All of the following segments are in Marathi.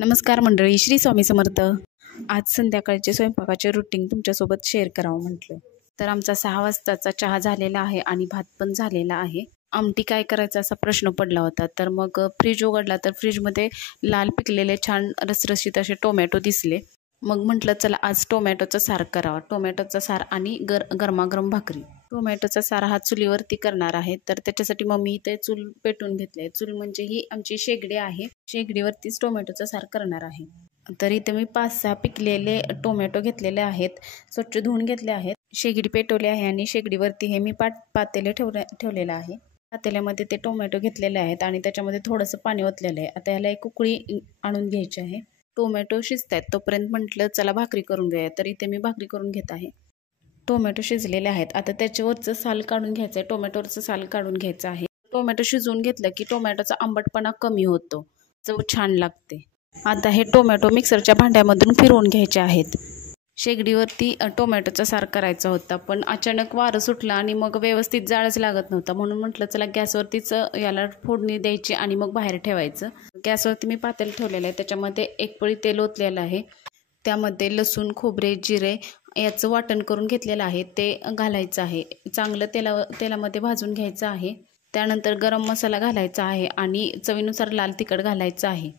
नमस्कार मंडळी, श्री स्वामी समर्थ। आज संध्याकाळचे स्वयंपाकाचे रुटीन तुमच्यासोबत शेअर करावं म्हटलं तर आमचा 6 वाजताचा चहा झालेला आहे आणि भात पण झालेला आहे। आमटी काय करायचा असा प्रश्न पडला होता, तर मग फ्रीज उघडला तर फ्रीजमध्ये लाल पिकलेले छान रसरशीत असे टोमॅटो दिसले। मग म्हटलं चला आज टोमॅटोचा सार करावा। टोमॅटोचा सार आणि गरमागरम भाकरी। टोमॅटोचा सार हा चुलीवरती करणार आहे, तर त्याच्यासाठी मम्मी इथे चूल पेटवून घेतली आहे। चूल म्हणजे ही आमची शेगडी आहे, शेगडीवरतीच टोमॅटोचा सार करणार आहे। तर इथे मी 5-6 पिकलेले टोमॅटो घेतलेले आहेत, स्वच्छ धुवून घेतले आहेत। शेगडी पेटवली आहे आणि शेगडीवरती हे मी पातेले ठेवलेलं आहे। पातेल्यामध्ये ते टोमॅटो घेतलेले आहेत आणि त्याच्यामध्ये थोडंसं पाणी ओतलेलं आहे। आता याला एक उकळी आणून घ्यायची आहे। टोमॅटो शिजतायत तोपर्यंत म्हटलं चला भाकरी करून घेऊया, तर इथे मी भाकरी करून घेत आहे। टोमॅटो शिजलेले आहेत, आता त्याच्यावरचं साल काढून घ्यायचं आहे, टोमॅटोवरचं साल काढून घ्यायचं आहे। टोमॅटो शिजवून घेतलं की टोमॅटोचा आंबटपणा कमी होतो, चव छान लागते। आता हे टोमॅटो मिक्सरच्या भांड्यामधून फिरवून घ्यायचे आहेत। शेगडीवरती टोमॅटोचा सार करायचा होता, पण अचानक वारं सुटलं आणि मग व्यवस्थित जाळच लागत नव्हता, म्हणून म्हटलं चला गॅसवरतीच याला फोडणी द्यायची आणि मग बाहेर ठेवायचं। गॅसवरती मी पातेलं ठेवलेलं आहे, त्याच्यामध्ये 1 पळी तेल ओतलेलं आहे। त्यामध्ये लसूण, खोबरे, जिरे याचं वाटण करून घेतलेलं आहे, ते घालायचं आहे। चांगलं तेलामध्ये भाजून घ्यायचं आहे। त्यानंतर गरम मसाला घालायचा आहे आणि चवीनुसार लाल तिखट घालायचं आहे।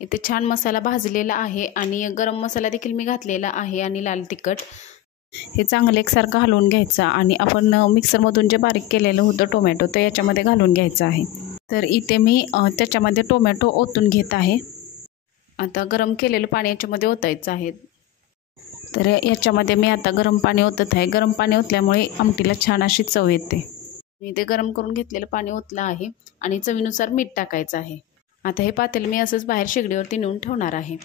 इथे छान मसाला भाजलेला आहे आणि गरम मसाला देखील मी घातलेला आहे आणि लाल तिखट हे चांगलं एकसारखं हलवून घ्यायचं आणि आपण मिक्सरमधून जे बारीक केलेलं होतं टोमॅटो ते याच्यामध्ये घालून घ्यायचं आहे। तर इथे मी त्याच्यामध्ये टोमॅटो ओतून घेत आहे। आता गरम केलेलं पाणी याच्यामध्ये ओतायचं आहे। तर याच्यामध्ये मी आता गरम पाणी ओतत आहे। गरम पाणी ओतल्यामुळे आमटीला छान अशी चव येते। मी ते गरम करून घेतलेलं पाणी ओतलं आहे आणि चवीनुसार मीठ टाकायचं आहे। आता हे पातेलं मी असंच बाहेर शेगडीवरती नेऊन ठेवणार आहे।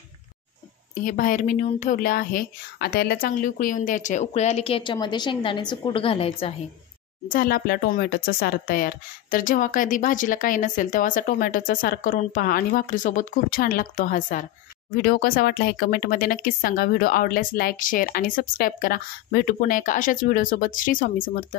हे बाहेर मी नेऊन ठेवलं आहे। आता याला चांगली उकळी येऊन द्यायची आहे। उकळी आली की याच्यामध्ये शेंगदाण्याचं कूट घालायचं आहे। झालं आपला टोमॅटोचा सार तयार। तर जेव्हा कधी भाजीला काही नसेल तेव्हा असा टोमॅटोचा सार करून पहा आणि भाकरीसोबत खूप छान लागतो हा सार। व्हिडिओ कसा वाटला हे कमेंटमध्ये नक्कीच सांगा। व्हिडिओ आवडल्यास लाईक, शेअर आणि सबस्क्राईब करा। भेटू पुन्हा एका अशाच व्हिडिओसोबत। श्री स्वामी समर्थ।